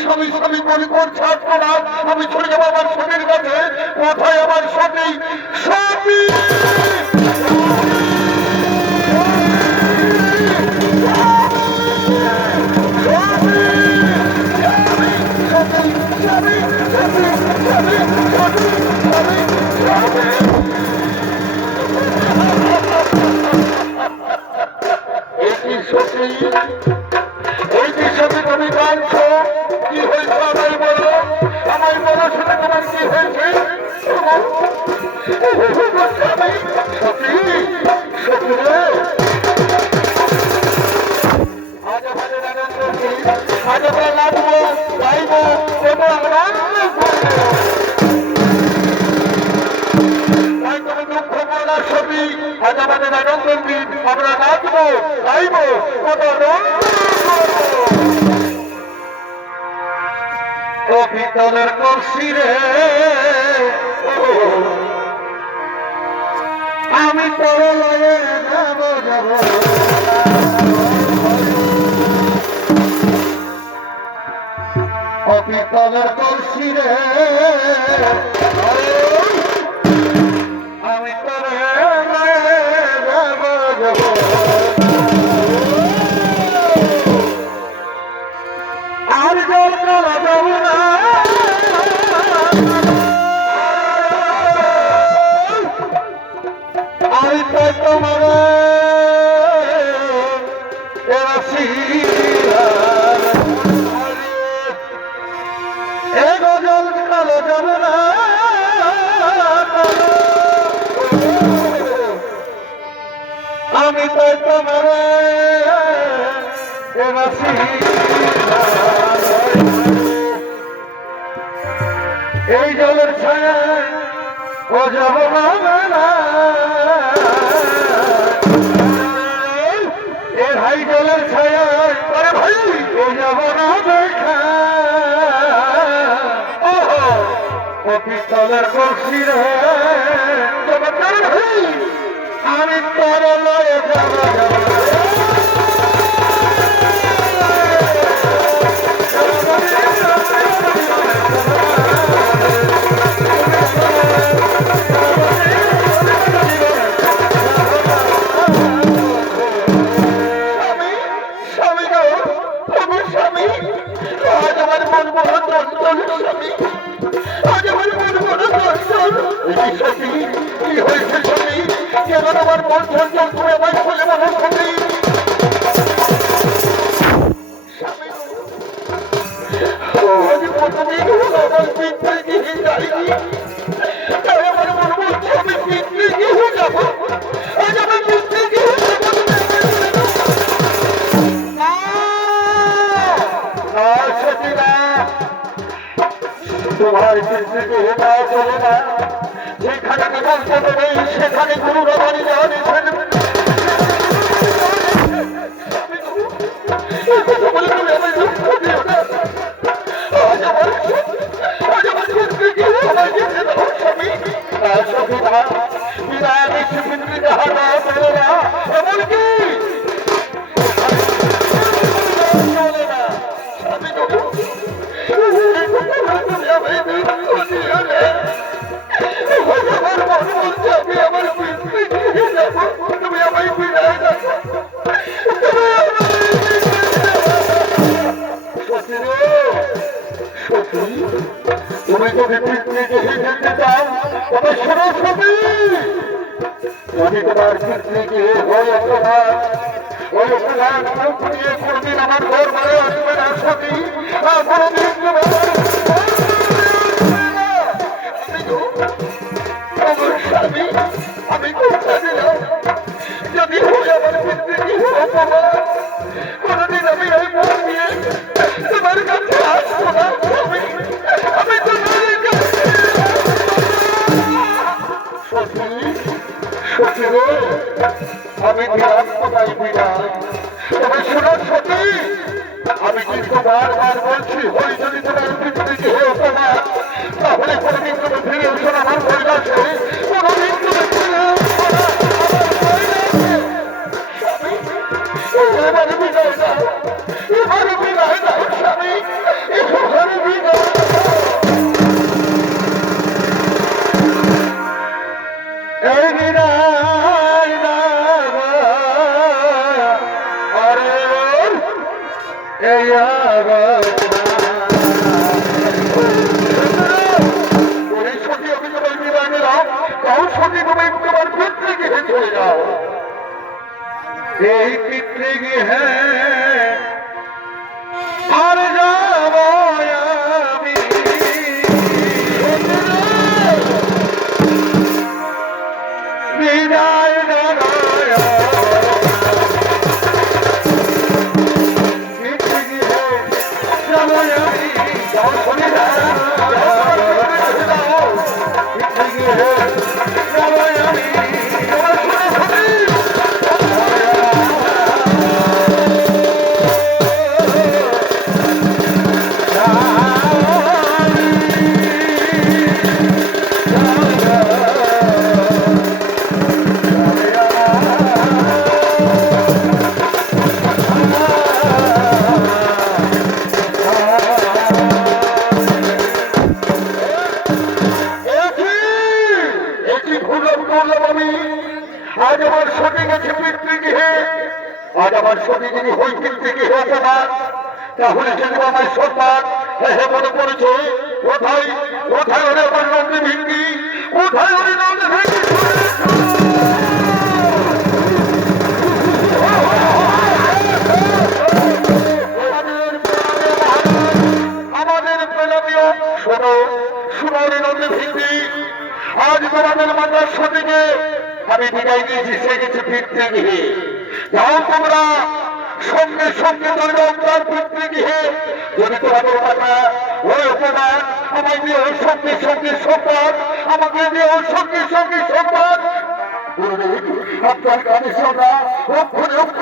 স্বামী স্বামী মনে করছে আমি চলে যাবো আমার স্বামীর কাছে। কোথায় আমার স্বামী? স্বামী এই যে সাথে তুমি জানছ কি হয়েছে আমায় বলো, আমায় বলো সেটা তোমার কি হয়েছে? আজ আমাদের আনন্দ আজ আমরা নাচবো গাইবো এবং আনন্দ করবো। তাই তুমি দুঃখ করো না ছবি, আজ আমাদের আনন্দ দিন, আমরা নাচবো গাইবো কত ভিতরের করছি রে আমি পরলয়ে যাব যাব ভিতরের করছি রে আমি পরলয়ে যাব যাব আর জল কালা যাব না আমি তো তোমার জল কালো যাব না আমি তো তোমার এই জলের ছায়া ও যাব না এ ভাই জলের ছায়া ভাই ও যাব না দেখা ও পিতলের বক্সি রে আমি তোর লয়ে যাব কি হয়েছে স্বামী? কেন তোমার মন চঞ্চল তুমি আমায় বলে বলো স্বামী? তোমার চলে না, যেখানে বিকল্প নেই সেখানে গুরু রবানি দেওয়া দিয়েছেন। তুমি যদি পিকনিকে যেতে চাও তবে শোনো ছবি, যদি তোমার পিকনিকে হয়ে তোমার ওই প্রধান নিয়ে কোনদিন আমার ঘর ঘরে আসবে না ছবি, আমি কথা দিলাম যদি হয়ে আমার পিকনিকে কোনদিন আমি ওই মন নিয়ে তোমার কাছে আসবো না। আমি তো আমি তবে শোনো সতী, আমি কিন্তু বারবার বলছি হই যদি তোমার পিকনিকে হয়ে তোমার সতী গেছে পিতৃগৃহে, আজ আমার সতী যদি হই পিতৃগৃহে অপমান, তাহলে যদি আমার সম্মান হে মনে পড়েছে কোথায় কোথায় হলে আমার নন্দী ভিন্ডি, কোথায় হলে নন্দী ভিন্ডি। আমাদের প্রেমীয় শোনো শুনোরে নন্দী ভিন্ডি, আজ তোমাদের মাতার সতীকে আমি বিদায় দিয়েছি, সে গেছে পিতৃগৃহে। যাও তোমরা সঙ্গে সঙ্গে দুর্গা পিতৃগৃহে, যদি তোমাদের মাতা ওই অপমান আমায় দিয়ে ওর সঙ্গে সঙ্গে সম্মান, আমাকে দিয়ে ওর সঙ্গে সঙ্গে সম্মান। আপনার কানে শোনা অক্ষরে অক্ষরে